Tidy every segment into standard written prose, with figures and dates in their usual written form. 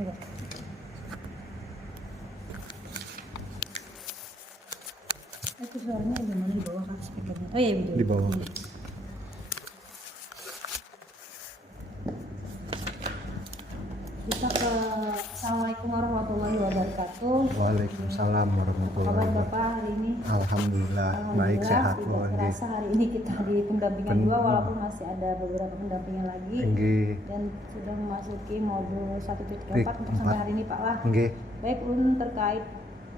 Itu suaranya gimana di bawah kan speakernya? Oh iya video. Di bawah. Kita ke Assalamualaikum warahmatullahi wabarakatuh. Waalaikumsalam warahmatullahi Kabar wabarakatuh. Bapak hari ini? Alhamdulillah, baik sehat Tidak Wandi. terasa hari ini kita di pendampingan 2 walaupun masih ada beberapa pendampingan lagi. Nggih. Dan sudah memasuki modul 1.4 untuk sampai hari ini Pak lah. Nggih. Baik terkait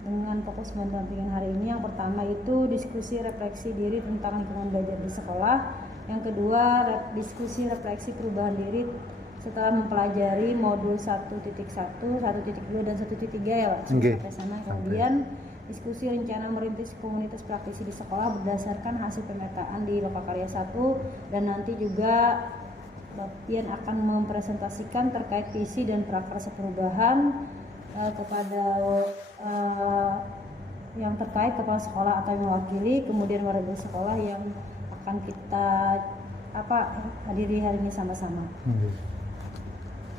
dengan fokus pendampingan hari ini, yang pertama itu diskusi refleksi diri tentang lingkungan belajar di sekolah. Yang kedua diskusi refleksi perubahan diri setelah mempelajari modul 1.1, 1.2 dan 1.3 ya Pak. Sampai sana. Kemudian diskusi rencana merintis komunitas praktisi di sekolah berdasarkan hasil pemetaan di Lokakarya 1, dan nanti juga Baptian akan mempresentasikan terkait visi dan prakarsa perubahan kepada yang terkait kepala sekolah atau yang mewakili, kemudian warga sekolah yang akan kita hadiri hari ini sama-sama.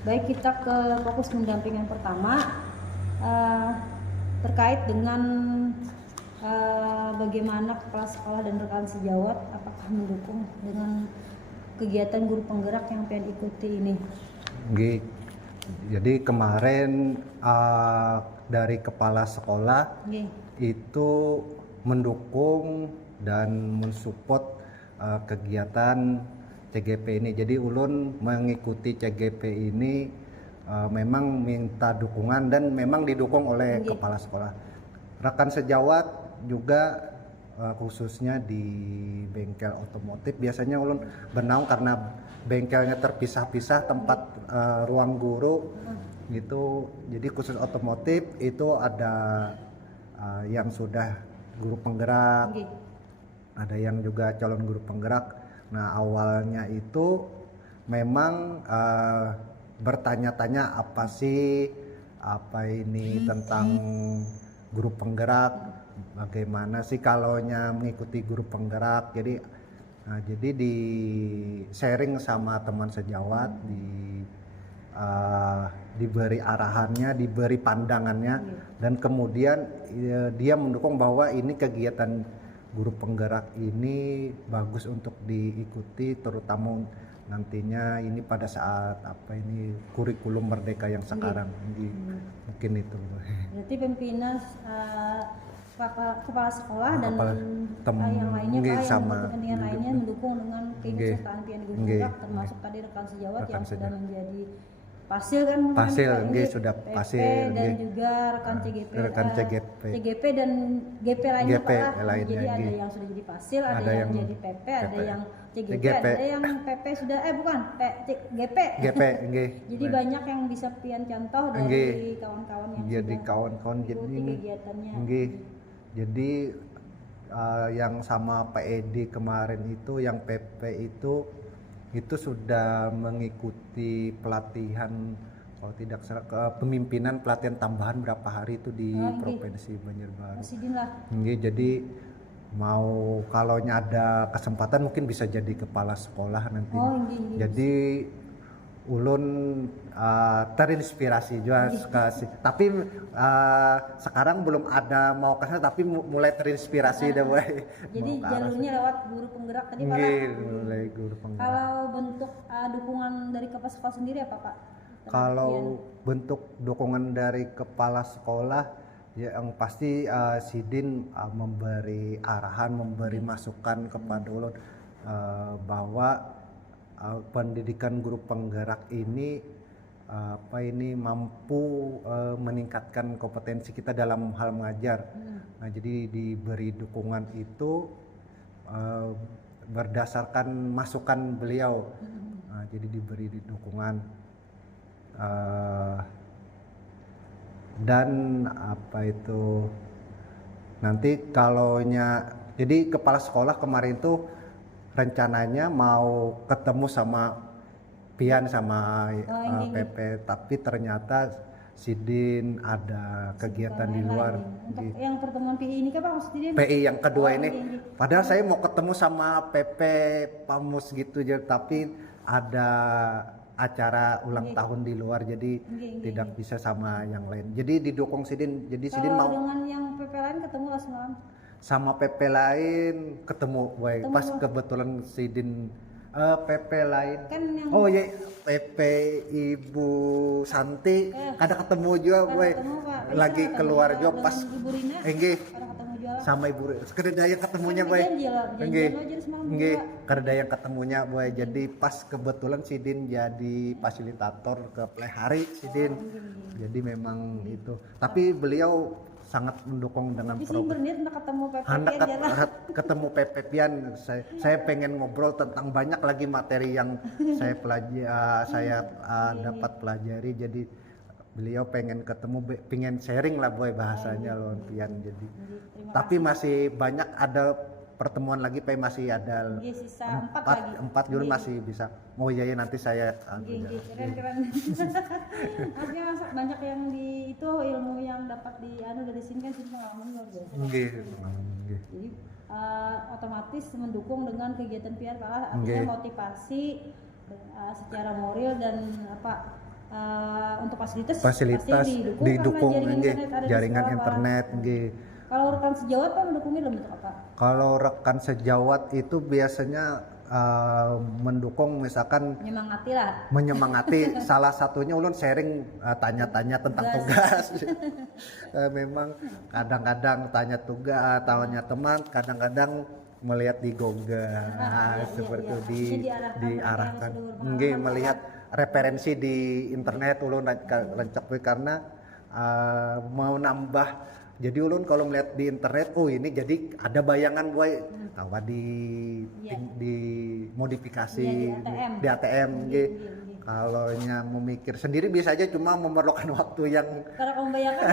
Baik, kita ke fokus pendampingan pertama terkait dengan bagaimana kepala sekolah dan rekan sejawat apakah mendukung dengan kegiatan guru penggerak yang pengen ikuti ini. Nggih. Jadi kemarin dari kepala sekolah itu mendukung dan mensupport kegiatan CGP ini. Jadi ulun mengikuti CGP ini memang minta dukungan dan memang didukung oleh kepala sekolah. Rekan sejawat juga khususnya di bengkel otomotif biasanya ulun bernaung karena bengkelnya terpisah-pisah tempat ruang guru gitu. Jadi khusus otomotif itu ada yang sudah guru penggerak, ada yang juga calon guru penggerak. Nah awalnya itu memang bertanya-tanya apa ini tentang guru penggerak, bagaimana sih kalaunya mengikuti guru penggerak. Jadi di sharing sama teman sejawat, diberi arahannya, diberi pandangannya, dan kemudian dia mendukung bahwa ini kegiatan guru penggerak ini bagus untuk diikuti, terutama nantinya ini pada saat kurikulum merdeka yang sekarang. Mungkin itu. Berarti pimpinan kepala sekolah dan yang lainnya Pak, yang kepentingan lainnya mendukung dengan keikutsertaan pian guru penggerak, termasuk tadi rekan sejawat yang sudah menjadi pasil kan? Pasil, sudah pasil. Dan juga rekan CGP dan GP lainnya Pak. Jadi ada yang sudah jadi pasil, ada yang jadi PP, ada yang CGP, ada yang PP sudah GP. Jadi banyak yang bisa pian contoh dari kawan-kawan yang jadi kawan-kawan kegiatannya. Jadi yang sama PED kemarin itu, yang PP itu sudah mengikuti pelatihan, kalau tidak salah kepemimpinan pelatihan tambahan berapa hari itu di Provinsi Banjarbaru. Jadi mau kalaunya ada kesempatan mungkin bisa jadi kepala sekolah nanti. Jadi ulun terinspirasi juga tapi sekarang belum ada mau kesana, tapi mulai terinspirasi deh boy. Jadi jalurnya lewat guru penggerak tadi Pak. Mulai guru penggerak. Kalau bentuk dukungan dari kepala sekolah sendiri apa Pak? Kalau bentuk dukungan dari kepala sekolah ya yang pasti Sidin memberi arahan, memberi masukan kepada ulun bahwa pendidikan guru penggerak ini mampu meningkatkan kompetensi kita dalam hal mengajar. Nah, jadi diberi dukungan itu berdasarkan masukan beliau. Nah, jadi diberi dukungan dan nanti kalaunya jadi kepala sekolah kemarin tuh rencananya mau ketemu sama Pian sama PP, tapi ternyata Sidin ada kegiatan di luar. Untuk yang pertemuan PI ini kan Pak maksudnya? PI yang kedua ini. Padahal saya mau ketemu sama PP Pamus gitu, tapi ada acara ulang Nggih. tahun di luar, jadi Nggih, tidak nggih. bisa sama yang lain. Jadi didukung Sidin, jadi Sidin Kalau mau dengan yang PP lain ketemu langsung lawan. sama PP lain ketemu, boy. Ketemu Pas apa? kebetulan Sidin PP lain. Kan yang Oh iya, PP Ibu Santi kada ketemu juga, kan boy. ketemu Pak Faisal, Lagi ketemu keluar juga juga pas dengan Ibu Rina. enggih Pada ketemu jualan. sama Ibu sekedar yang ketemunya, Kan boy. janji lah, janjian Enggih. lo aja semalam Enggih, juga. karena yang ketemunya, boy. Jadi pas kebetulan Sidin jadi fasilitator ke Plehari Sidin. Jadi memang itu. Tapi beliau sangat mendukung dengan Tapi sih program. berniat untuk ketemu PP Hendak aja lah. ketemu PP Pian, saya pengen ngobrol tentang banyak lagi materi yang saya pelajari, dapat pelajari. Jadi beliau pengen ketemu, pengen sharing lah, boy, bahasanya loh Pian. Jadi Terima tapi masih banyak, ada pertemuan lagi, Pak, masih ada kasih. Sisa 4 lagi. empat dulu masih bisa. Oh iya, iya, nanti saya Keren. Maksudnya banyak yang di itu ilmu yang dapat di dari sini kan sih pengalaman luar biasa. Nggih. Jadi otomatis mendukung dengan kegiatan PR Pak, artinya Nggih. motivasi secara moral dan untuk fasilitas Fasilitas pasti didukung, karena nggih. ada di Jaringan sekolah, Pak. internet, nggih. Kalau rekan sejawat Pak mendukungnya dalam bentuk apa? Kalau rekan sejawat itu biasanya mendukung, misalkan Menyemangati lah. menyemangati. Salah satunya ulun sharing, tanya-tanya tentang tugas. Memang kadang-kadang tanya tugas, tanya teman, kadang-kadang melihat di Google. Seperti itu Jadi diarahkan. yang sudah Nggih, berpengalaman, melihat referensi di internet ulun rancak karena mau nambah. Jadi ulun kalau melihat di internet, oh ini jadi ada bayangan, boy, tawa di modifikasi Iya, di ATM, nggih. Kalau nya memikir sendiri bisa aja, cuma memerlukan waktu yang Karena kamu bayangkan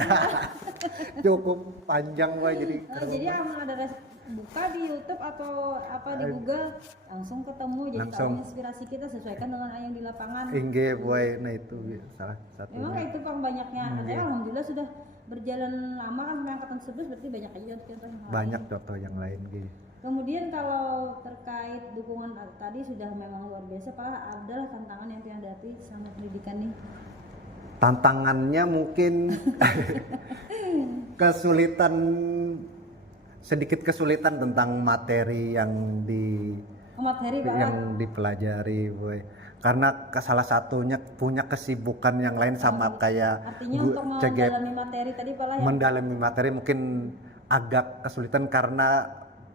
cukup panjang, boy. jadi aman ada buka di YouTube atau apa di Google langsung ketemu, jadi Langsung. tahu inspirasi kita sesuaikan dengan yang di lapangan. Nggih, boy. Nah itu salah satu. Memang kayak itu Pak banyaknya. Saya alhamdulillah sudah berjalan lama kan sampai angkatan 11, berarti banyak aja contoh yang lain. Banyak contoh yang lain, nggih. Kemudian kalau terkait dukungan tadi sudah memang luar biasa Pak, adalah tantangan yang dihadapi sama pendidikan nih. Tantangannya mungkin kesulitan, sedikit kesulitan tentang materi yang Materi Pak. yang dipelajari, boy. Karena salah satunya punya kesibukan yang lain sama kayak Artinya untuk mendalami materi tadi Pak lah ya. mendalami materi mungkin agak kesulitan karena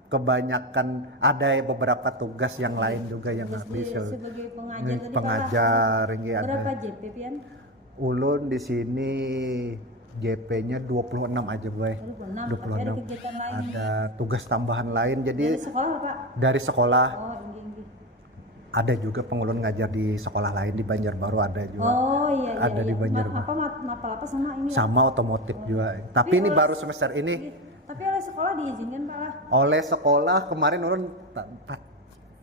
kebanyakan ada beberapa tugas yang lain juga yang habis. Sebagai pengajar tadi Pak. Pengajar ini ada. Berapa JP Pian? Ulun di sini JP-nya 26 aja, boy. 26. Tapi ada kegiatan lain. Ada tugas tambahan lain, jadi Dari sekolah Pak? dari sekolah. Oh, ini. Ada juga pengulun ngajar di sekolah lain di Banjarbaru, ada juga. Oh iya. Ada di Banjarbaru. Apa sama ini? Sama otomotif juga. Tapi ini baru semester ini. Tapi oleh sekolah diizinkan Pak lah. Oleh sekolah kemarin ulun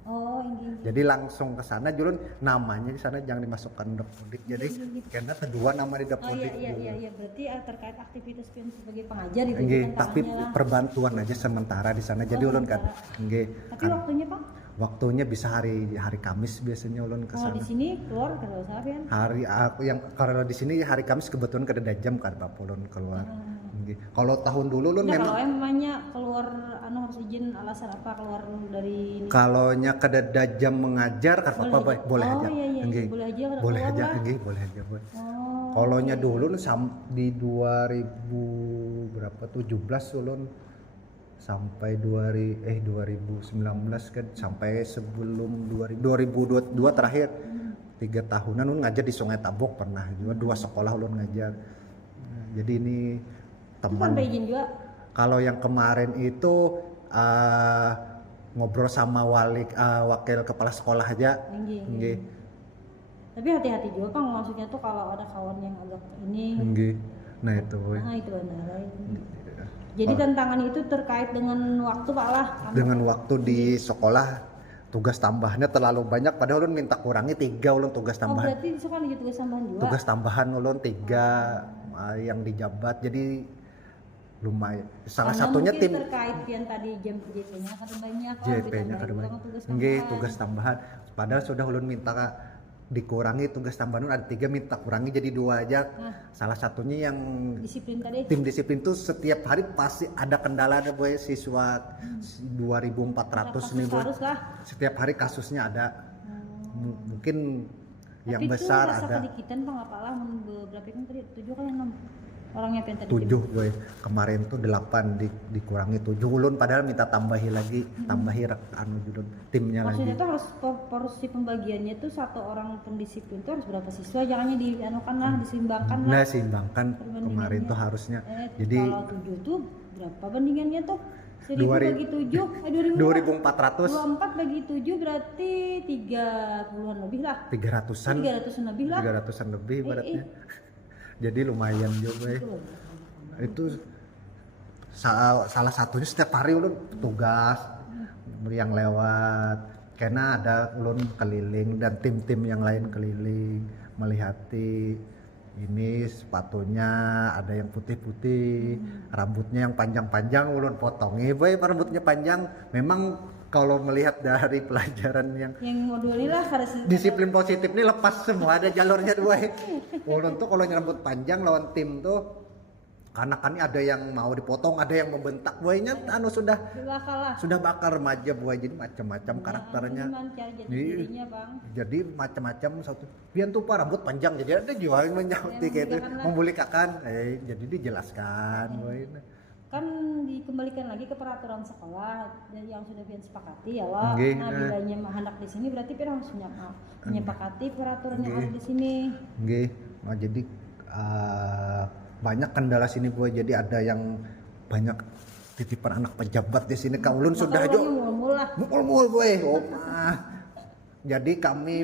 Oh, ini. jadi langsung ke sana, julun namanya di sana jangan dimasukkan Depodik. Jadi karena kedua nama di Oh Depodik. iya. Berarti terkait aktivitas Pian sebagai pengajar itu Nggih, kan tapi tangannya lah. perbantuan aja sementara di sana. Jadi ulun kan nggih. Tapi waktunya Pak? Waktunya bisa hari Kamis biasanya ulun ke Kalau sana. di sini keluar kalau saya Pian. Hari aku yang kalau di sini hari Kamis kebetulan kada jam kan Pak ulun keluar. Nggih. Kalau tahun dulu ulun Nah, memang kalau emangnya keluar harus izin alasan apa keluar dari ini? kalau nya kada jam mengajar kan apa Boy? Boleh aja. Iya. Nggih. Boleh aja kalau Boleh keluar aja, lah. nggih, boleh aja, Boy. Oh. Kalau nya dulu di 2000 berapa 17 ulun sampai 2019 kan, sampai sebelum 2022 terakhir 3 tahunan ulun ngajar di Sungai Tabok, pernah juga 2 sekolah ulun ngajar. Jadi ini teman. Sampai izin juga. Kalau yang kemarin itu ngobrol sama wakil kepala sekolah aja. Nggih. Tapi hati-hati juga Kang, maksudnya tuh kalau ada kawan yang agak ini. Nggih. Nah itu, Boy. Nah itu benar. Jadi tantangan itu terkait dengan waktu Pak lah. Dengan waktu di sekolah tugas tambahannya terlalu banyak, padahal ulun minta kurangi 3 ulun tugas Oh tambahan. berarti di sekolah ada tugas tambahan juga? Tugas tambahan ulun 3 yang dijabat, jadi lumayan. Salah Karena satunya mungkin tim terkait yang tadi JP-nya kan banyak. JP-nya kada banyak. Nggih, tugas tambahan. Padahal sudah ulun minta dikurangi tugas tambahan ada 3 minta kurangi jadi 2 aja. Salah satunya yang Disiplin tadi. tim disiplin tuh setiap hari pasti ada kendala ada boy siswa 2.400 nih boy. Harus lah. Setiap hari kasusnya ada. Mungkin yang Tapi besar itu rasa ada kedikitan Bang, apalah beberapa kan tadi 7 kan 6 orangnya yang tadi 7 boy. Kemarin tuh 8 dikurangi 7 ulun padahal minta tambahi lagi, tambahi julun timnya maksudnya lagi. tuh harus porsi pembagiannya tuh satu orang pendisiplin tuh harus berapa siswa, jangannya dianukan lah, disimbangkan lah. Nah, seimbangkan kemarin Perbandingannya. tuh harusnya. Jadi Jadi kalau 7 tuh berapa bandingannya tuh? 1000 2000 bagi 7, 2.400 24 bagi 7 berarti 30-an lebih lah. 300-an 300-an lebih lah. 300-an lebih ibaratnya. Jadi lumayan juga ya. Itu salah satunya setiap hari ulun tugas yang lewat karena ada ulun keliling dan tim-tim yang lain keliling melihati ini sepatunya ada yang putih-putih, rambutnya yang panjang-panjang ulun potongi boy rambutnya panjang. Memang kalau melihat dari pelajaran yang modul ini lah harus disiplin positif nih lepas semua ada jalurnya dua. Ulun tuh kalau rambut panjang lawan tim tuh anak-anak ada yang mau dipotong, ada yang membentak buahnya sudah bakal remaja buah jadi macam-macam karakternya. jadinya, Bang. Jadi macam-macam satu. Pian tuh pak rambut panjang jadi ada jual menyauti kayak itu membulikakan. Jadi dijelaskan buahnya. Kan dikembalikan lagi ke peraturan sekolah yang sudah pian sepakati ya wah. Nah bilanya hendak di sini berarti pian harus menyepakati peraturan yang ada di sini. Nggih. Nah, jadi banyak kendala sini boy, jadi ada yang banyak titipan anak pejabat di sini. Kak Ulun sudah aja mul boy. Jadi kami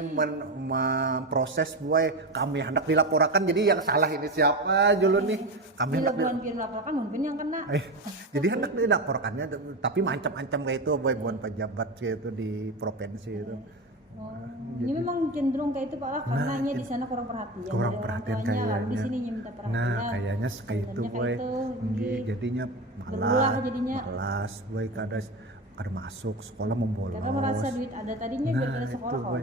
memproses boy, kami hendak dilaporkan. Jadi yang salah ini siapa Julun nih? Kami hendak dilaporkan mungkin yang kena. Jadi hendak dilaporkannya, tapi macam-macam kayak itu boy, bukan pejabat kayak itu di provinsi itu. Ini memang cenderung kayak itu Pak lah, karena di sana kurang perhatian. Kurang perhatian kayaknya. Di sini minta perhatian. Nah, kayaknya kayak itu boy. Jadinya malas boy kada masuk sekolah membolos. Karena merasa duit ada tadinya daripada sekolah kalau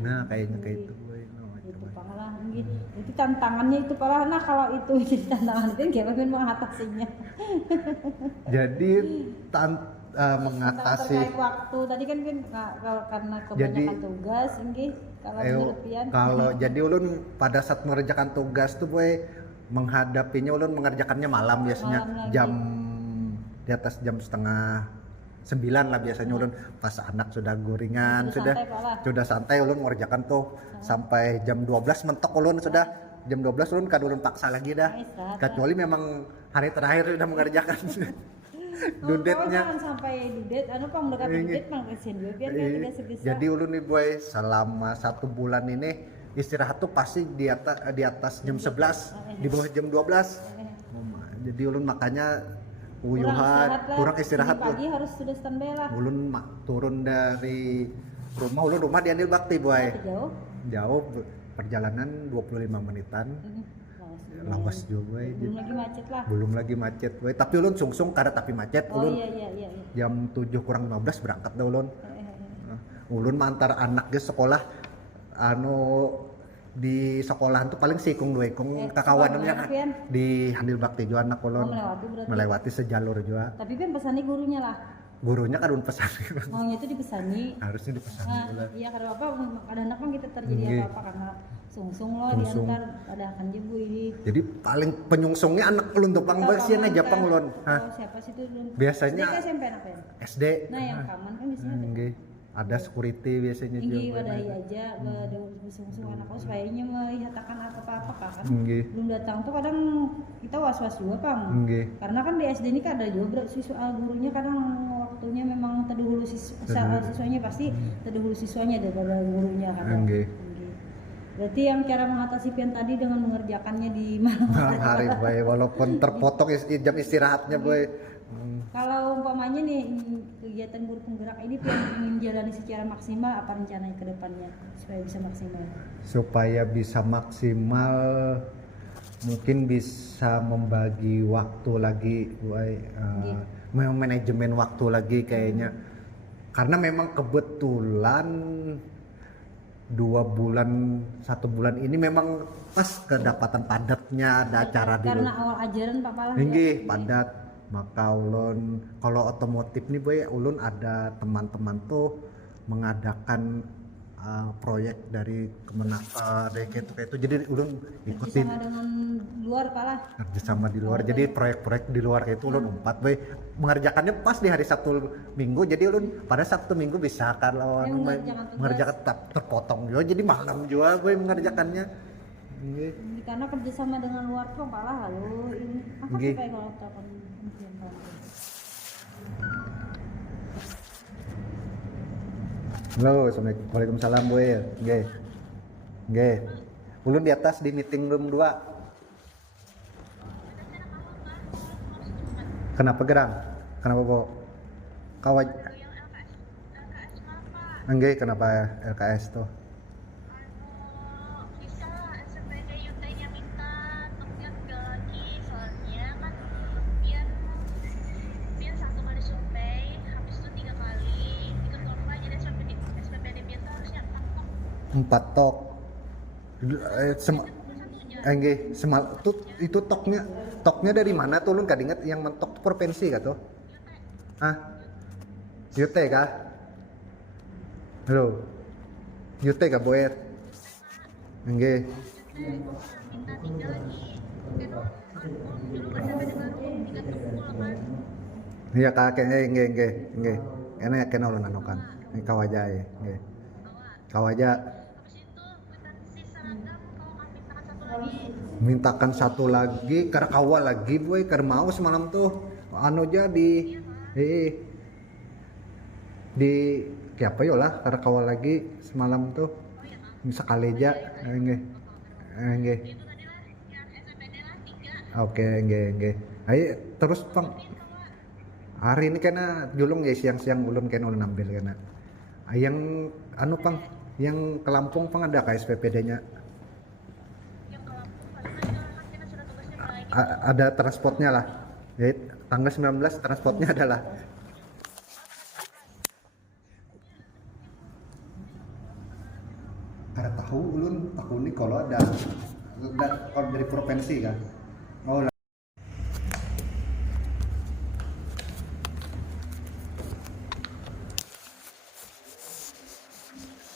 Nah, kayaknya kayak itu boy. Itu pahala itu tantangannya itu pahala. Nah, kalau itu jadi tantangan itu gimana mengatasinya? Jadi mengatasi terkait waktu tadi kan karena kebanyakan tugas ini kalau jadi ulun pada saat mengerjakan tugas tuh boy menghadapinya ulun mengerjakannya malam biasanya jam di atas jam 8:30 lah biasanya ulun pas anak sudah goringan sudah santai ulun mengerjakan tuh sampai jam 12 mentok ulun sudah jam 12 ulun kan ulun paksa lagi dah kecuali memang hari terakhir sudah mengerjakan dudetnya sampai dudet mendekati dudet mangkasian juga biar tidak segesa. Jadi ulun nih boy selama 1 bulan ini istirahat tuh pasti di atas jam 11 di bawah jam 12. Jadi ulun makanya kurang istirahat pagi harus sudah standby lah. Ulun turun dari rumah di Andil Bakti boy. Jauh perjalanan 25 menitan. Lawas juga belum lagi macet boy. Tapi ulun sungsung kada tapi macet ulun. Iya. Jam 7:15 berangkat dah ulun. Ulun mantar anak ke sekolah di sekolahan tuh paling sikung dua ikung kakawannya di Handil Bakti juga anak ulun melewati sejalur juga. Tapi kan pesani gurunya lah. Gurunya kan ulun pesani. Maunya itu dipesani. Harusnya dipesani pula. Iya karena apa kadang-kadang kan kita terjadi apa karena sungsung lo diantar ada akan jebu ini. Jadi paling penyungsungnya anak ulun tuh pang basian aja pang ulun. Siapa sih itu ulun? Biasanya SD SMP anaknya. SD. Nah yang kaman kan biasanya ada security biasanya juga. Wadahi aja sungsung anak lo supaya melihatkan apa-apa kan. Belum datang tuh kadang kita was-was juga Kang. Karena kan di SD ini kan ada juga gurunya kadang waktunya memang terdahulu siswanya pasti terdahulu siswanya daripada gurunya kadang. Berarti yang cara mengatasi pian tadi dengan mengerjakannya di malam hari boy, walaupun terpotong jam istirahatnya boy. Kalau umpamanya nih kegiatan guru penggerak ini pian ingin jalani secara maksimal, apa rencananya ke depannya supaya bisa maksimal? Supaya bisa maksimal mungkin bisa membagi waktu lagi boy, manajemen waktu lagi kayaknya. Karena memang kebetulan 2 bulan 1 bulan ini memang pas kedapatan padatnya ada acara di karena awal ajaran Pak Palah tinggi padat, maka ulun kalau otomotif nih boy ulun ada teman-teman tuh mengadakan proyek dari Kemenaker kayak itu jadi ulun ikutin sama dengan luar Palah. kerjasama di luar, jadi proyek-proyek di luar itu ulun umpat boy mengerjakannya pas di hari Sabtu Minggu, jadi ulun pada Sabtu Minggu bisa kalau mengerjakan tetap terpotong juga jadi malam juga boy mengerjakannya. Karena kerjasama dengan luar tuh Palah lalu ini apa sih Pak kalau telepon Halo, Assalamualaikum. Waalaikumsalam boy. Nggih. Ulun di atas di meeting room 2. Kenapa gerang? Kenapa Bo? Kawaj. Enggak, kenapa LKS tuh? Bisa sepeda Yutanya minta toknya 3 lagi soalnya kan biar 1 kali survei habis itu 3 kali ikut lomba jadi SPPD biar tuh harusnya 4 tok 4 tok. Enggak, itu toknya dari mana tuh? Ulun kadang ingat yang mentok tuh provinsi kah tuh? Hah? Yute kah? Halo. Yute kah Boer? Enggak. minta 3 lagi dulu kan SPPD baru 3 tok kan Iya kakeknya enggak. Enak kena ulun anokan. Ini kawaja ya. Enggak. Kawaja habis itu kwitansi seragam kalau kan mintakan 1 lagi mintakan 1 lagi karena kawal lagi boy karena mau semalam tuh anu jadi di kayak apa ya lah karena kawal lagi semalam tuh sekali aja enggak itu tadi lah yang SPPD lah 3 oke enggak ayo terus Bang hari ini kena julung ya siang-siang ulun kena ulun ambil kena yang anu Pang yang ke Lampung Pang ada KSPPD nya yang ke Lampung paling aja kan kita sudah tugasnya lagi ada transportnya lah ya, tanggal 19 transportnya adalah karena tahu ulun tahu ini kalau ada kalau dari provinsi kan oh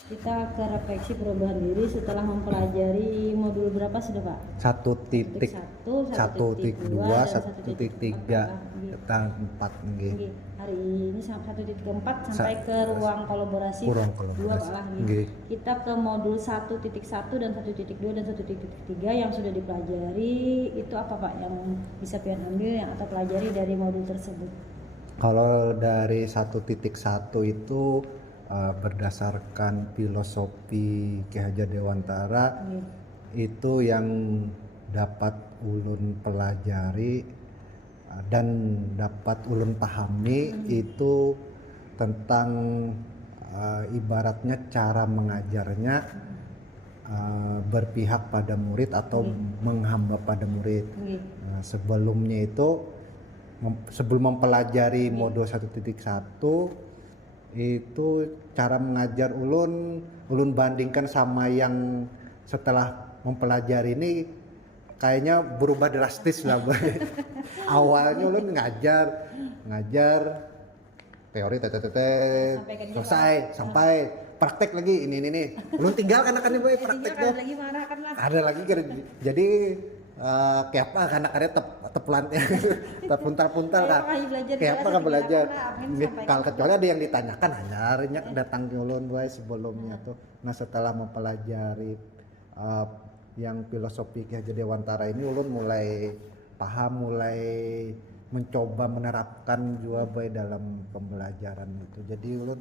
kita ke refleksi perubahan diri setelah mempelajari modul berapa sudah Pak? 1.1, 1.2, 1.3, 4 Nggih. Hari ini 1.4 sampai ke ruang kolaborasi Ruang 2 kolaborasi. Pak lah. Nggih. Kita ke modul 1.1 dan 1.2 dan 1.3 yang sudah dipelajari itu apa Pak yang bisa pian ambil yang atau pelajari dari modul tersebut? Kalau dari 1.1 itu berdasarkan filosofi Ki Hajar Dewantara itu yang dapat ulun pelajari dan dapat ulun pahami itu tentang ibaratnya cara mengajarnya berpihak pada murid atau menghamba pada murid. Sebelumnya itu sebelum mempelajari modul 1.1 itu cara mengajar ulun bandingkan sama yang setelah mempelajari ini kayaknya berubah drastis lah awalnya ulun ngajar teori selesai sampai praktek lagi ini ulun tinggal kan boy praktek tuh lagi marah kan lah. ada lagi jadi kayak apa anak-anaknya teplannya terpuntal-puntal kan kayak apa kan belajar kalau kecuali ada yang ditanyakan hanya datang ke ulun boy sebelumnya tuh nah setelah mempelajari yang filosofi Ki Hajar Dewantara ini ulun mulai paham mulai mencoba menerapkan juga boy dalam pembelajaran itu jadi ulun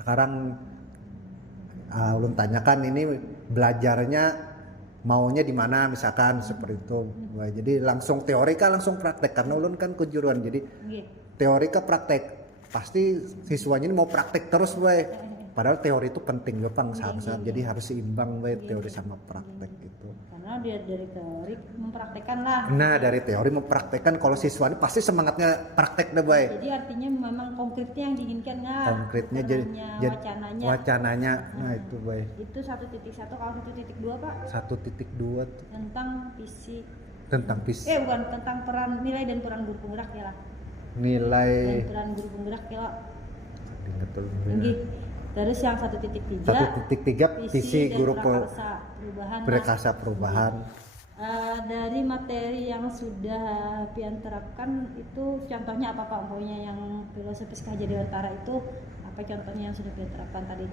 sekarang ulun tanyakan ini belajarnya maunya di mana misalkan seperti itu. Jadi langsung teori kah langsung praktek karena ulun kan kejuruan jadi teori kah praktek pasti siswanya ini mau praktek terus boy padahal teori itu penting ya Pang seharusnya, Iya. jadi harus seimbang we Iya. teori sama praktek itu. Karena dia dari teori mempraktekkan lah. Nah dari teori mempraktekkan, kalau siswa ini pasti semangatnya praktek deh boy. Jadi artinya memang konkretnya yang diinginkan nggak? Konkretnya Bukan jadi hanya wacananya. wacananya. Nah itu boy. Itu 1.1. Kalau 1.2 Pak 1.2 tuh tentang visi tentang bukan tentang peran nilai dan peran guru penggerak ya lah. nilai. Dan peran guru penggerak ya lah. Betul. Tinggi. Terus yang 1.3 visi guru prakarsa perubahan. prakarsa perubahan. Dari materi yang sudah Pian terapkan itu contohnya apa Pak? Pokoknya yang filosofis KJ Dewantara itu apa contohnya yang sudah Pian terapkan tadi?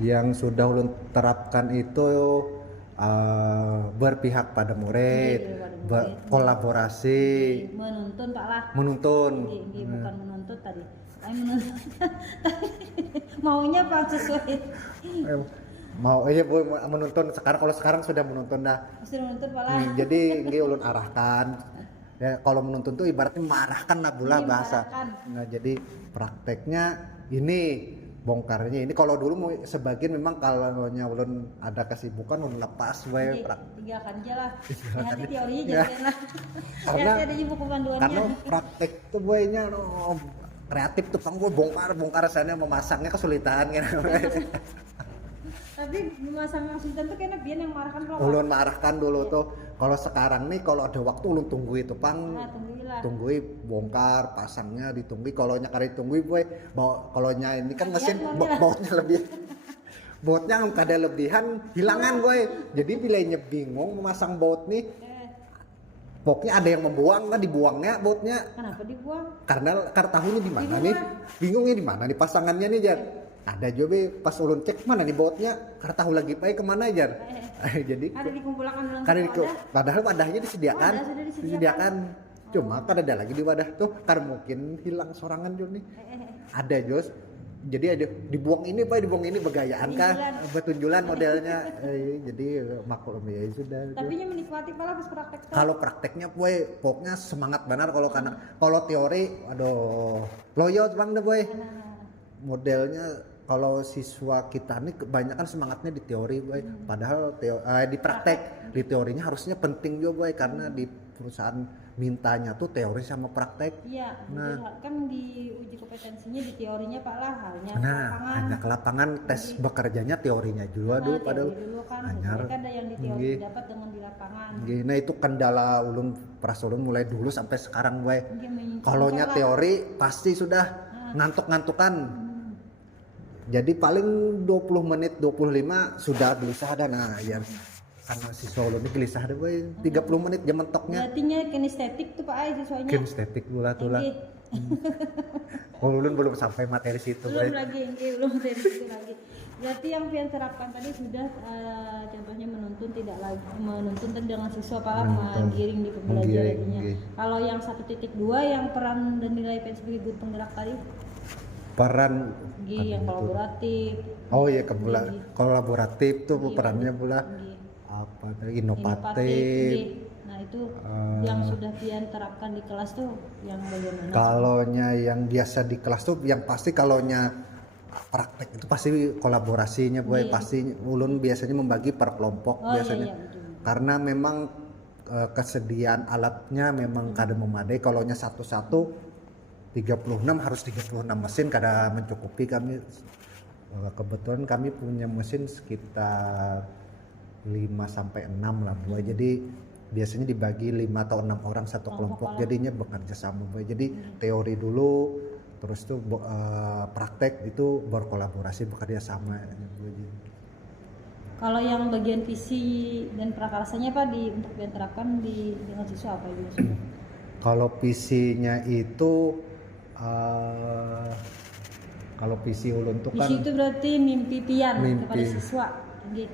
Yang sudah ulun terapkan itu berpihak pada murid, Iya, pada murid. kolaborasi, Menuntun Pak lah. menuntun. Bukan menuntut tadi. Menuntut. Maunya Pak sesuai. Mau iya boy menuntun sekarang, kalau sekarang sudah menuntun dah. Mesti menuntut Pak lah. Jadi nggih ulun arahkan. Ya kalau menuntun tuh ibaratnya mengarahkan lah pula Iya, bahasa. mengarahkan. Nah, jadi prakteknya ini bongkarnya ini, kalau dulu mau sebagian memang kalau ulun ada kesibukan ulun lepas we Tinggalkan aja lah. Ya, nanti aja. teorinya Ya. jadikan lah. Karena- Ya, ada di buku panduannya. karena praktek tuh boynya kreatif tuh Pang, gue bongkar sana, memasangnya kesulitan kan. Tapi memasang sultan tuh kayaknya Bian yang marahkan Pak. Ulun marahkan dulu tuh. Kalau sekarang nih kalau ada waktu ulun tunggu itu Pang. Nah, tungguilah. Tunggui bongkar, pasangnya ditunggui, kalau nyakar ditunggui boy, kalau ini kan mesin Iya, bautnya lebih bautnya kada lebihan hilangan boy, jadi bilainya bingung memasang baut nih, pokoknya ada yang membuang kan, dibuangnya bautnya Kenapa dibuang? karena tahunya di mana nih, bingungnya di mana nih pasangannya nih Jar. Ada juga be, pas ulun cek mana nih bautnya, karena tahu lagi pai kemana Jar. Jadi Ada dikumpulkan dalam karena satu wadah. padahal wadahnya disediakan, Wadah sudah disediakan. disediakan. Cuma kan ada lagi di wadah tuh, karena mungkin hilang sorangan Jun nih. Ada Jos. Jadi ada dibuang ini Pak, dibuang ini begayaan kah? Betunjulan modelnya. Jadi maklum ya sudah. Tapi nya menikmati malah pas praktek tuh. Kalau prakteknya boy, pokoknya semangat benar kalau teori, aduh, loyo bang deh boy. Modelnya kalau siswa kita nih kebanyakan semangatnya di teori boy, padahal di praktek, di teorinya harusnya penting juga boy, karena di perusahaan mintanya tuh teori sama praktek. Iya, kan di uji kompetensinya di teorinya Pak lah hanya Nah, lapangan. hanya ke lapangan, tes bekerjanya teorinya juga dulu, padahal teori dulu kan anyar. mereka ada yang di teori Nggih. dapat dengan di lapangan. Nah itu kendala ulun, peras ulun mulai dulu sampai sekarang boy. Nggih, menyimpulkan Kalonya lah. teori pasti sudah ngantuk-ngantukan. Jadi paling 20 menit 25 sudah gelisah dah. Nah, ya karena siswa ulun ini gelisah deh boy. 30 menit jam mentoknya. Berartinya kinestetik tuh Pak Ai siswanya. Kinestetik pula tulah. Nggih. Oh, ulun belum sampai materi situ Belum boy. lagi, belum dari situ lagi. Berarti yang Pian terapkan tadi sudah contohnya menuntun tidak lagi menuntun dengan siswa para Menuntun. menggiring di Menggiring, pembelajarannya. nggih. Kalau yang 1.2 yang peran dan nilai Pian sebagai guru penggerak tadi, Peran yang kolaboratif, oh iya Nggih. kolaboratif tuh Nggih, perannya pula nggih. apa tadi, Inovatif, inovatif. nggih. Nah itu yang sudah Pian terapkan di kelas tuh yang bagaimana? Kalonya yang biasa di kelas tuh yang pasti kalonya praktek itu pasti kolaborasinya boy, Iya. pasti ulun biasanya membagi per kelompok Oh biasanya. iya, betul. Karena memang kesediaan alatnya memang kada memadai, kalonya satu-satu 36 harus 36 mesin kada mencukupi kami. Kebetulan kami punya mesin sekitar 5 sampai 6 lah boy. Jadi biasanya dibagi 5 atau 6 orang satu kelompok, jadinya bekerja sama boy. Jadi teori dulu, terus tuh praktek itu berkolaborasi, bekerja sama boy. Kalau yang bagian visi dan prakarsanya Pak untuk Pian terapkan dengan siswa apa itu? Kalau visinya itu kalau visi ulun tuh kan Visi itu berarti mimpi Pian Mimpi. kepada siswa. Nggih.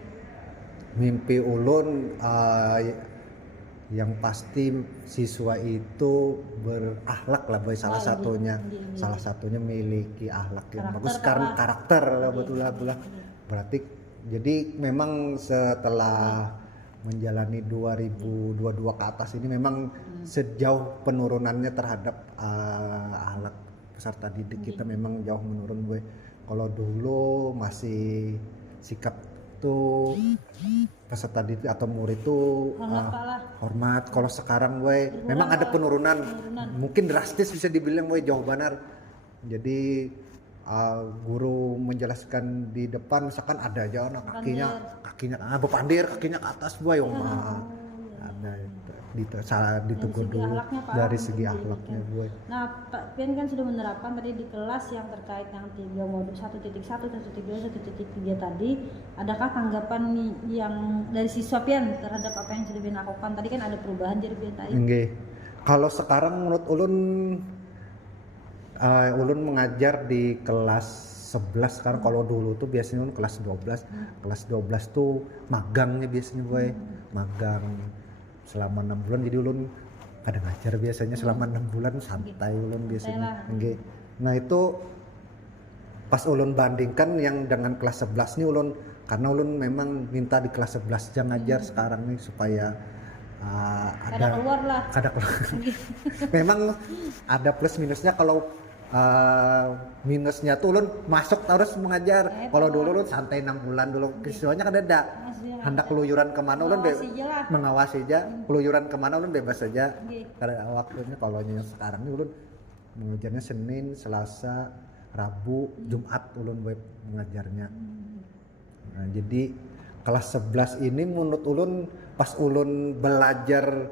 mimpi ulun yang pasti siswa itu berakhlak lah boy, salah Oh, satunya iya. salah satunya memiliki akhlak yang Karakter, bagus, karena Pak. karakter lah Iya, betul lah iya, pula. iya. Berarti jadi memang setelah menjalani 2022 ke atas ini memang sejauh penurunannya terhadap akhlak peserta didik kita memang jauh menurun boy. Kalau dulu masih sikap tuh peserta didik atau murid tuh Hormat Pak lah. hormat. Kalau sekarang gue memang ada penurunan, mungkin drastis bisa dibilang gue jauh benar. Jadi guru menjelaskan di depan misalkan ada aja anak kakinya berpandir, kakinya ke atas gue ada ditegur segi dulu akhlaknya, Pak, dari untuk segi pendidikan. akhlaknya gue. Nah, Pak Pian kan sudah menerapkan tadi di kelas yang terkait yang 3 modul 1.1, 1.2, 1.3 tadi. Adakah tanggapan yang dari siswa Pian terhadap apa yang sudah Pian lakukan? Tadi kan ada perubahan jadi Pian tadi. Nggih. Kalau sekarang menurut ulun mengajar di kelas 11 sekarang. Kalau dulu tuh biasanya ulun kelas 12. Kelas 12 tuh magangnya biasanya gue. Magang selama 6 bulan, jadi ulun pada ngajar biasanya selama 6 bulan santai ulun biasanya. Nggih. Nah, itu pas ulun bandingkan yang dengan kelas 11 nih ulun, karena ulun memang minta di kelas 11 aja ngajar sekarang nih supaya Kada keluar lah. Memang ada plus minusnya. Kalau minusnya tuh ulun masuk terus mengajar. Kalau dulu ulun santai 6 bulan dulu. Siswanya kan ada hendak keluyuran kemana ulun mengawasi aja. Keluyuran kemana ulun bebas aja. Karena waktunya kalau yang sekarang ini ulun mengajarnya Senin, Selasa, Rabu, Jumat ulun mengajarnya. Nah, jadi kelas 11 ini menurut ulun pas ulun belajar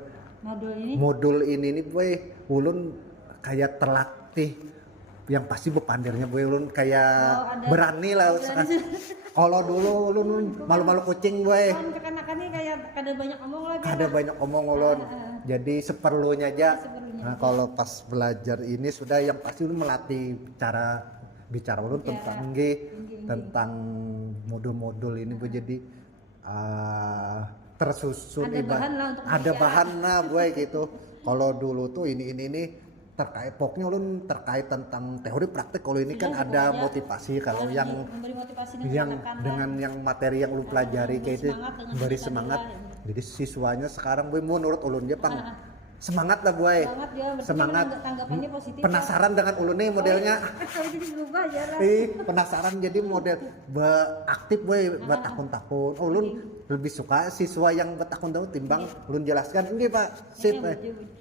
modul ini nih boy, ulun kayak terlatih yang pasti bepandirnya boy, ulun kayak berani lah. Kalau dulu ulun malu-malu kucing boy. Kekanak-kanakannya kayak kada banyak omong lah. Kada banyak omong ulun. Jadi seperlunya aja. Nah, kalau pas belajar ini sudah yang pasti ulun melatih cara bicara ulun tentang modul-modul ini boy. Jadi tersusun ada bahan lah gue gitu. Kalau dulu tuh ini terkait pokoknya ulun terkait tentang teori praktek. Kalau ini kan ada motivasi. Kalau yang dengan yang materi yang ulun pelajari kayak itu memberi semangat. Jadi siswanya sekarang gue menurut ulun Jepang semangat lah boy, semangat tanggapannya positif. Penasaran dengan ulun nih modelnya. Jadi berubah ya lah. Penasaran jadi model aktif boy, bertakun-takun. Ulun lebih suka siswa yang bertakun-takun timbang ulun jelaskan ini Pak sip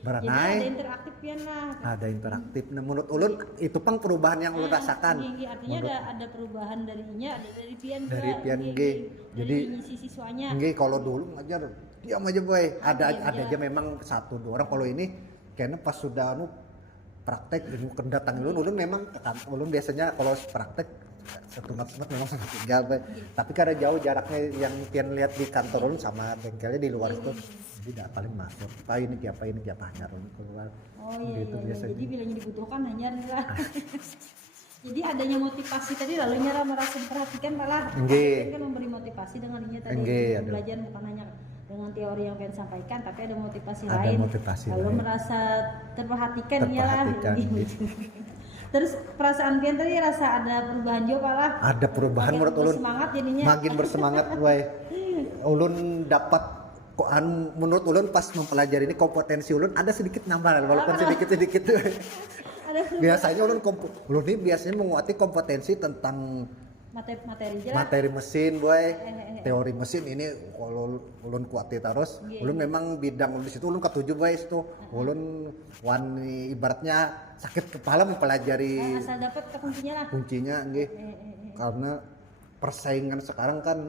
beranai. Ada interaktif ya lah. Ada interaktif. Nah, menurut ulun itu pang perubahan yang ulun rasakan. Artinya ada perubahan darinya, ada dari Pian. Dari Pian jadi siswanya. Kalau dulu ngajar diam aja boy, ada aja memang 1-2 orang. Kalau ini kayaknya pas sudah praktek ilmu kedatang ulun memang ulun biasanya kalau praktek setungat memang sangat tinggal boy. Tapi karena jauh jaraknya yang Pian lihat di kantor ulun sama bengkelnya di luar itu, jadi paling masuk apa ini hanyar keluar. Gitu biasanya. Jadi bilangnya dibutuhkan hanyar lah. Jadi adanya motivasi tadi lalu nyara merasa diperhatikan malah kan memberi motivasi dengan ini tadi belajar bukan hanya dengan teori yang pengen sampaikan, tapi ada motivasi lain. Lalu merasa terperhatikan ya lah. Terus perasaan Pian tadi rasa ada perubahan juga lah. Ada perubahan menurut ulun. Semangat jadinya. Makin bersemangat gue. Ulun dapat menurut ulun pas mempelajari ini kompetensi ulun ada sedikit nambah walaupun sedikit. Biasanya ulun ini biasanya menguatkan kompetensi tentang materi mesin boy. Teori mesin ini kalau ulun kuati terus. Ulun memang bidang di situ ulun ketujuh boy itu. Ulun wani ibaratnya sakit kepala mempelajari. Asal dapat kuncinya lah. Kuncinya nggih. Karena persaingan sekarang kan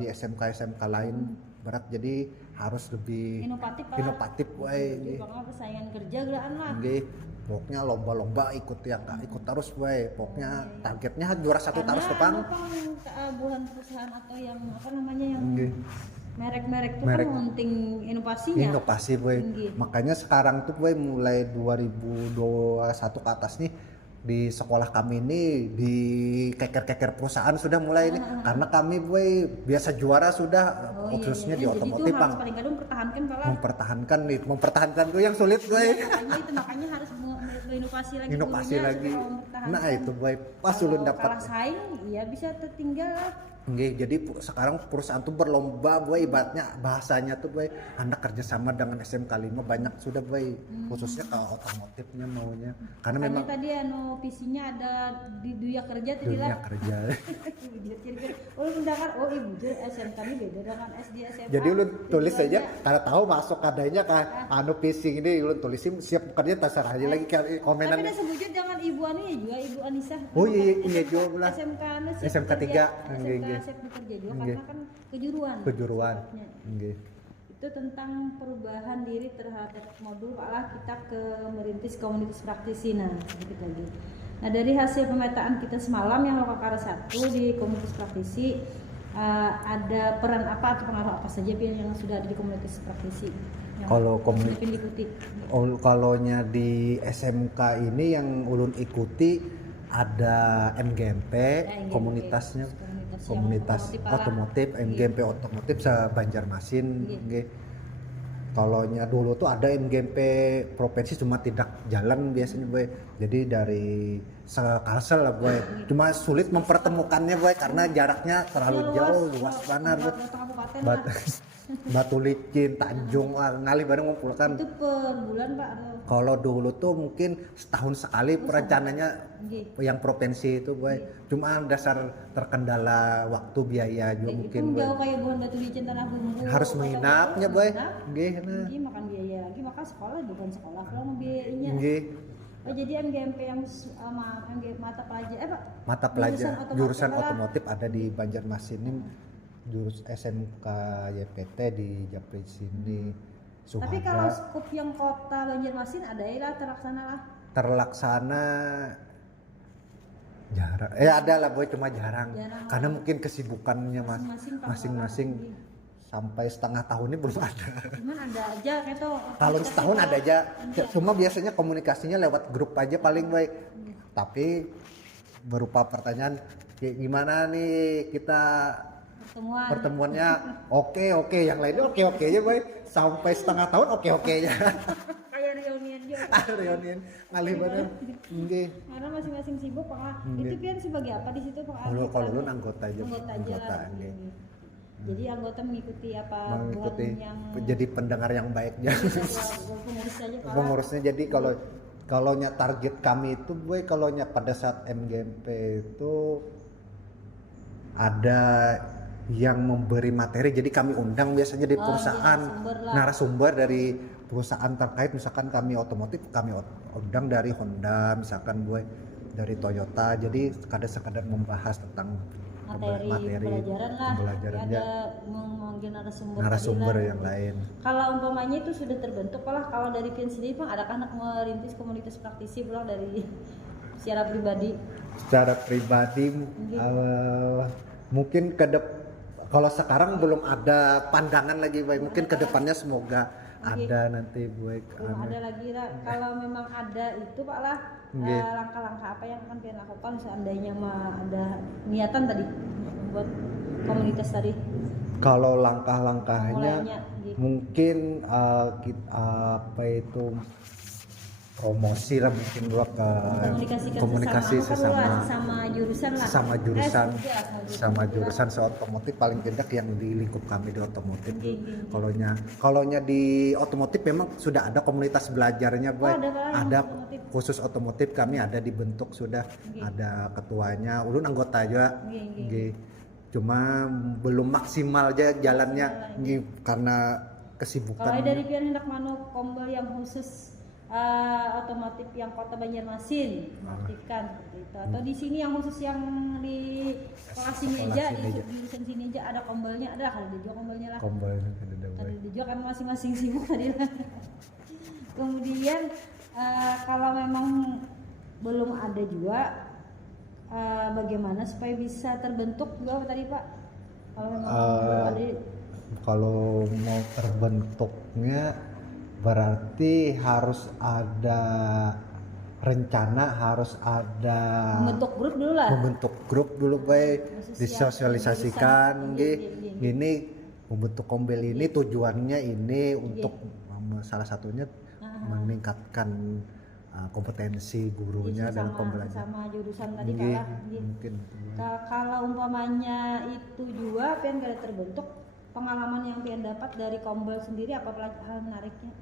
di SMK lain berat, jadi harus lebih inovatif boy. Pokoknya persaingan kerja gelaan lah. Nggih. Pokoknya lomba-lomba ikut terus boy. Pokoknya targetnya juara 1 terus depan. Bukan perusahaan atau yang apa namanya yang merek-merek itu kan penting inovasinya. Inovasi boy. Makanya sekarang tuh boy mulai 2021 ke atas nih di sekolah kami ini di keker-keker perusahaan sudah mulai ini karena kami boy biasa juara sudah khususnya di otomotif Bang. Paling kadang mempertahankan mempertahankan tuh yang sulit boy. Makanya harus inovasi lagi inovasi gurunya lagi. supaya mempertahankan. Nah itu boy pas Kalau ulun dapat. kalah saing ya bisa tertinggal. Nggih, jadi sekarang perusahaan tuh berlomba boy, ibaratnya bahasanya tuh boy anak kerjasama dengan SMK 5 banyak sudah boy, khususnya kalau otomotifnya maunya karena Makanya memang tadi visinya ada di dunia kerja tuh dunia bilang. kerja. Oh mendakan oh ibu SMK ini beda dengan SD SMA. Jadi lu tulis Itu aja kalau tahu masuk adanya kan phishing ini lu tulisin siap bekerja terserah aja lagi Tapi komenan. ada sebutnya jangan ibu Ani ya juga ibu Anissa. Oh iya juga lah. SMK anu SMK 3. SMK siap bekerja juga karena kan kejuruan. Kejuruan. Nggih. Itu tentang perubahan diri terhadap modul malah kita ke merintis komunitas praktisi. Nah sedikit lagi. Nah dari hasil pemetaan kita semalam yang Lokakara 1 di komunitas praktisi ada peran apa atau pengaruh apa saja yang sudah ada di komunitas praktisi? Kalau diikuti. Kalonya di SMK ini yang ulun ikuti ada MGMP, komunitas otomotif, MGMP otomotif se-Banjarmasin. Nggih. Kalonya dulu tuh ada MGMP provinsi cuma tidak jalan biasanya boy. Jadi dari Kalsel lah boy. Cuma sulit mempertemukannya boy karena jaraknya terlalu jauh, luas banget boy. Batu Licin, Tanjung, ngalih bareng ngumpulkan. Itu per bulan Pak? Kalau dulu tuh mungkin setahun sekali perencanaannya yang provinsi itu boy. Cuma dasar terkendala waktu biaya juga mungkin itu boy. jauh kayak bukan Batu Licin Tanah Bumbu. Harus menginapnya boy. Nggih, nah. Makan biaya lagi maka sekolah bukan sekolah kalau biayanya. Nggih. Oh jadi MGMP yang mata pelajaran mata pelajaran jurusan otomotif ada di Banjarmasin ini, jurus SMK YPT di Japri sini. Suhada. Tapi kalau skup yang kota Banjarmasin ada ya lah terlaksana jarang. Ada lah boy cuma jarang. Karena mungkin kesibukannya masing-masing. Sampai setengah tahun ini belum ada. Cuman ada aja kayak tuh. Kalau setahun ada aja. Cuma biasanya komunikasinya lewat grup aja paling baik. Tapi berupa pertanyaan gimana nih kita pertemuannya oke yang lainnya oke aja boy. Sampai setengah tahun oke aja. Kayak reunian juga. Reunian ngalih banget. Nggih. Karena masing-masing sibuk Pak. Itu pian sebagai apa di situ Pak? Kalau lu anggota aja. Anggota. Jadi anggota mengikuti apa buat yang jadi pendengar yang baik ya. Pengurus aja Pak. Pengurusnya jadi kalau target kami itu boy kalau pada saat MGMP itu ada yang memberi materi, jadi kami undang biasanya di perusahaan narasumber dari perusahaan terkait, misalkan kami otomotif kami undang dari Honda misalkan boy, dari Toyota, jadi sekadar membahas tentang materi pembelajaran ada memanggil narasumber yang lain. Kalau umpamanya itu sudah terbentuk lah, kalau dari Pian sendiri Bang adakah anak merintis komunitas praktisi pulang dari secara pribadi mungkin kalau sekarang belum ada pandangan lagi baik, mungkin kedepannya semoga ada nanti baik. Belum ada lagi lah. Kalau memang ada itu Pak lah langkah-langkah apa yang akan Pian lakukan seandainya ada niatan tadi buat komunitas tadi. Kalau langkah-langkahnya mungkin apa itu promosi lah mungkin gua ke komunikasi sesama jurusan seotomotif paling tidak yang di lingkup kami di otomotif. Kalaunya di otomotif memang sudah ada komunitas belajarnya boy. Ada khusus otomotif kami ada dibentuk sudah ada ketuanya, ulun anggota aja. Cuma belum maksimal aja jalannya karena kesibukan. Kalau dari Pian hendak manu kombel yang khusus otomotif yang kota Banjarmasin aktifkan seperti itu, atau di sini yang khusus yang di kelas sini aja di jurusan sini aja ada kombelnya, ada kalau di juga kombelnya lah. Kalau di juga kan masing-masing sibuk tadi lah. Kemudian kalau memang belum ada juga bagaimana supaya bisa terbentuk juga tadi Pak? Kalau memang belum ada. Kalau mau terbentuknya berarti harus ada rencana, harus ada membentuk grup dulu baik, disosialisasikan gini membentuk kombel ini tujuannya ini untuk salah satunya meningkatkan kompetensi gurunya dan pembelajaran. Sama jurusan tadi Nggih, kalah. mungkin itu. Kalau umpamanya itu juga pian kada terbentuk pengalaman yang pian dapat dari Kombel sendiri, apa hal menariknya?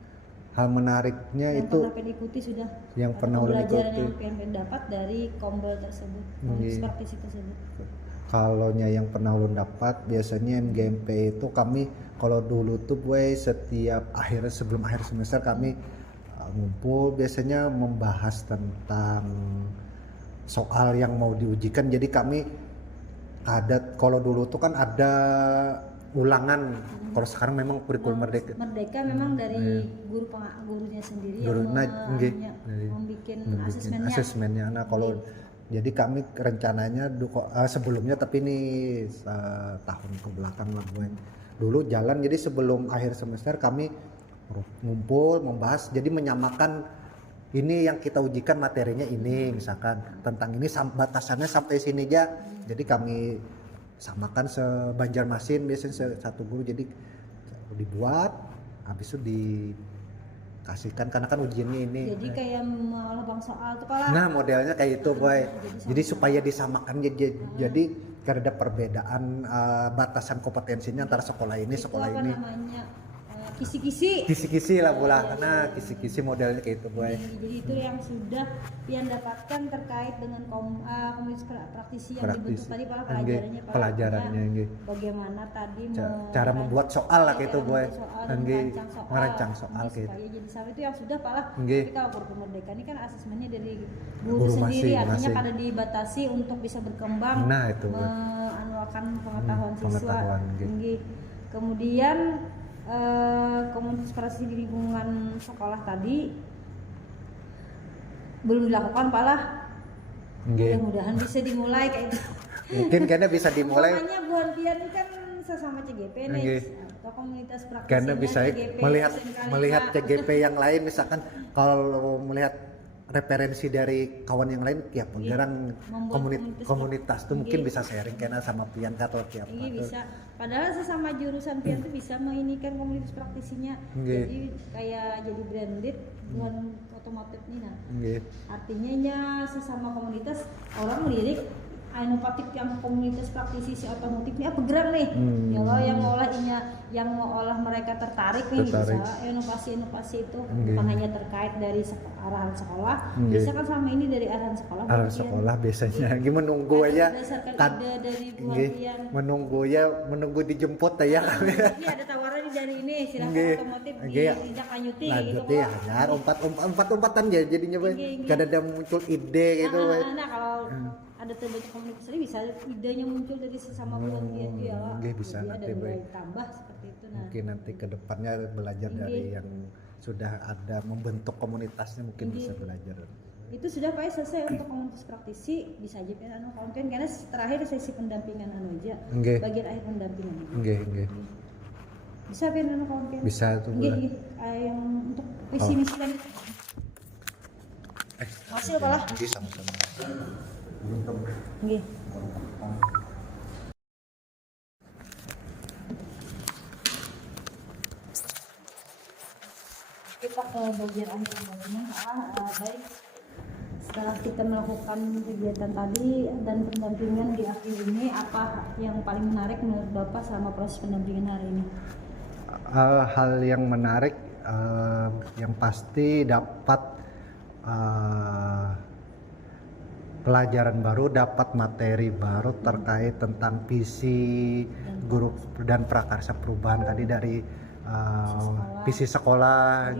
Hal menariknya Yang itu pernah pian ikuti sudah. yang Atau pernah pembelajaran ikuti. yang pian dapat dari Kombel tersebut, Nggih. praktisi tersebut. Kalonya yang pernah ulun dapat biasanya MGMP itu kami kalau dulu tuh gue setiap sebelum akhir semester kami ngumpul biasanya membahas tentang soal yang mau diujikan. Jadi kami kalau dulu tuh kan ada ulangan. Kalau sekarang memang kurikulum merdeka. Merdeka memang dari gurunya sendiri yang membuat asesmennya. Nah kalau jadi kami rencananya sebelumnya, tapi ini tahun ke belakang lah gue dulu jalan. Jadi sebelum akhir semester kami ngumpul membahas, jadi menyamakan ini yang kita ujikan materinya ini, misalkan tentang ini batasannya sampai sini aja. Jadi kami samakan se-Banjarmasin biasanya satu guru, jadi dibuat habis itu dikasihkan karena kan ujiannya ini. Jadi kayak mengolah bang soal tuh kalah. Nah modelnya kayak itu boy. Jadi supaya disamakan jadi karena ada perbedaan batasan kompetensinya antara sekolah ini itu sekolah apa ini. Namanya kisi-kisi. Kisi-kisi lah bola. Nah kisi-kisi modelnya kayak itu boy. Jadi itu yang sudah pian dapatkan terkait dengan komunitas praktisi yang dibentuk tadi pelajarannya nggih. Bagaimana tadi cara membuat soal lah gitu boy. Merancang soal gitu. Jadi sampai itu yang sudah pala. Nggih. Tapi kalau kurikulum merdeka ini kan asesmennya dari guru sendiri, artinya kada dibatasi untuk bisa berkembang. Nah itu menganualkan pengetahuan siswa. Nggih. Kemudian komunitas praktisi di lingkungan sekolah tadi belum dilakukan palah. Mudah-mudahan bisa dimulai kayak gitu. Mungkin karena bisa dimulai. Namanya buantian ini kan sesama CGP nih atau komunitas praktisi. Karena bisa CGP, melihat CGP yang lain, misalkan kalau melihat referensi dari kawan yang lain tiap penggarang komunitas tuh mungkin bisa sharing karena sama pian atau tiap bisa. Padahal sesama jurusan pian tuh bisa menginikan komunitas praktisinya. Jadi kayak jadi branded bukan otomotif nih nah. Artinya nya sesama komunitas orang melirik inovatif yang komunitas praktisi si otomotif ini apa gerak nih ya lo yang mau olah mereka tertarik nih bisa inovasi itu bukan hanya terkait dari arahan sekolah bisa kan sama ini dari arahan sekolah biasanya gimana menunggu aja kan ide dari buatian menunggu dijemput ya ini ada tawaran dari ini silahkan otomotif tidak lanjuti gitu ya umpat-umpatan ya jadinya kada ada muncul ide gitu nah kalau ada terbentuk komunitas ini bisa idenya muncul dari sesama buatian dia bisa nanti tambah seperti itu mungkin nanti ke depannya belajar dari yang sudah ada membentuk komunitasnya mungkin bisa belajar itu sudah Pak selesai untuk komunitas praktisi bisa aja kan konten karena terakhir sesi pendampingan aja bagian akhir pendampingan bisa pian konten bisa tuh yang untuk visi misi tadi hasil kalah sama-sama nggih. Kita ke bagian akhir pendampingan baik setelah kita melakukan kegiatan tadi dan pendampingan di akhir ini apa yang paling menarik menurut Bapak selama proses pendampingan hari ini? Hal yang menarik yang pasti dapat pelajaran baru, dapat materi baru terkait tentang visi guru dan prakarsa perubahan tadi dari visi sekolah,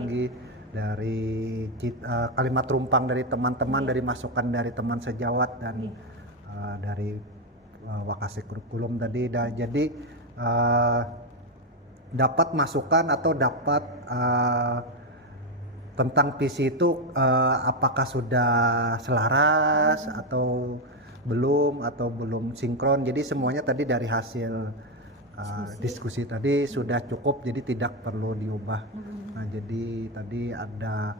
dari kalimat rumpang dari teman-teman, dari masukan dari teman sejawat dan dari wakase kurikulum tadi. Jadi dapat masukan atau dapat tentang visi itu apakah sudah selaras atau belum sinkron. Jadi semuanya tadi dari hasil diskusi tadi sudah cukup, jadi tidak perlu diubah. Nah jadi tadi ada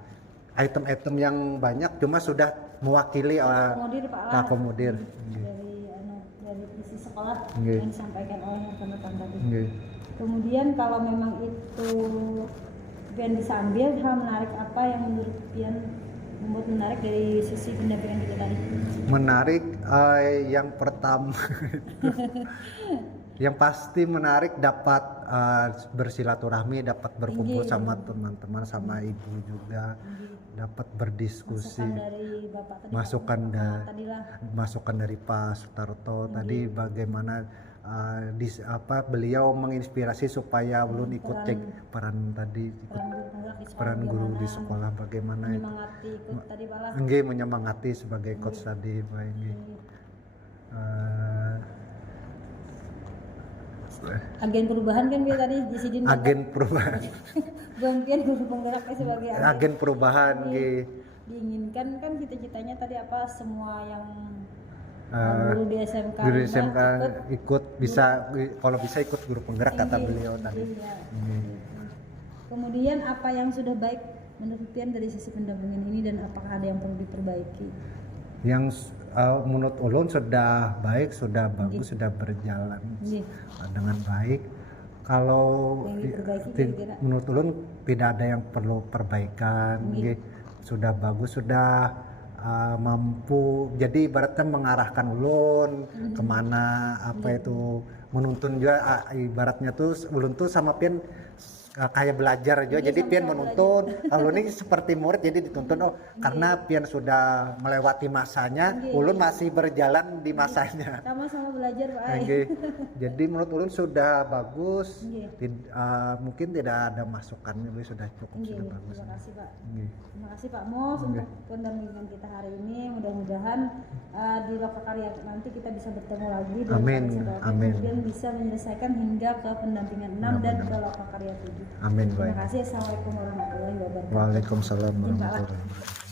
item-item yang banyak cuma sudah mewakili akomodir dari visi sekolah yang disampaikan oleh rekan-rekan tadi. Kemudian kalau memang itu Pian bisa ambil hal menarik apa yang menurut Pian membuat menarik dari sisi pendampingan kita tadi? Menarik, yang pertama yang pasti menarik dapat bersilaturahmi, dapat berkumpul Inggih. sama teman-teman, sama ibu juga, dapat berdiskusi. Masukan dari Bapak tadi, Masukan dari Pak Sutarto tadi, bagaimana beliau menginspirasi supaya ulun ikut cek peran tadi, ikut peran guru di sekolah, bagaimana itu menyemangati ikut tadi Pak lah. enggak menyemangati sebagai coach tadi Pak ini. Agen perubahan kan dia tadi di sini. Agen perubahan. Gantian guru penggeraknya sebagai Agen perubahan nggih. Diinginkan kan cita-citanya tadi apa, semua yang guru di SMK Guru rendah SMK ikut bisa, kalau bisa ikut guru penggerak kata Inggih, beliau tadi. iya. Kemudian apa yang sudah baik menurut Pian dari sisi pendampingan ini dan apakah ada yang perlu diperbaiki? Yang menurut ulun sudah baik, sudah bagus, sudah berjalan Nggih. dengan baik. Kalau Yang diperbaiki kira-kira? menurut ulun tidak ada yang perlu perbaikan, nggih. Sudah bagus, sudah mampu. Jadi ibaratnya mengarahkan ulun kemana, apa itu menuntun juga, ibaratnya tuh ulun tuh sama Pian kayak belajar juga, jadi Pian menuntun. Ulun ini seperti murid, jadi dituntun. Karena Pian sudah melewati masanya, ulun masih berjalan di masanya. Sama-sama belajar Pak. Jadi menurut ulun sudah bagus. Nggih. Mungkin tidak ada masukan, ini sudah cukup, Nggih, sudah bagus. terima kasih Pak. Nggih. Terima kasih Pak Mos untuk pendampingan kita hari ini. Mudah-mudahan di Lokakarya nanti kita bisa bertemu lagi dan Amin, amin. kemudian bisa menyelesaikan hingga ke pendampingan 6 dan ke Lokakarya 7. Amin, Terima baik. kasih. Assalamualaikum warahmatullahi wabarakatuh. Waalaikumsalam warahmatullahi wabarakatuh.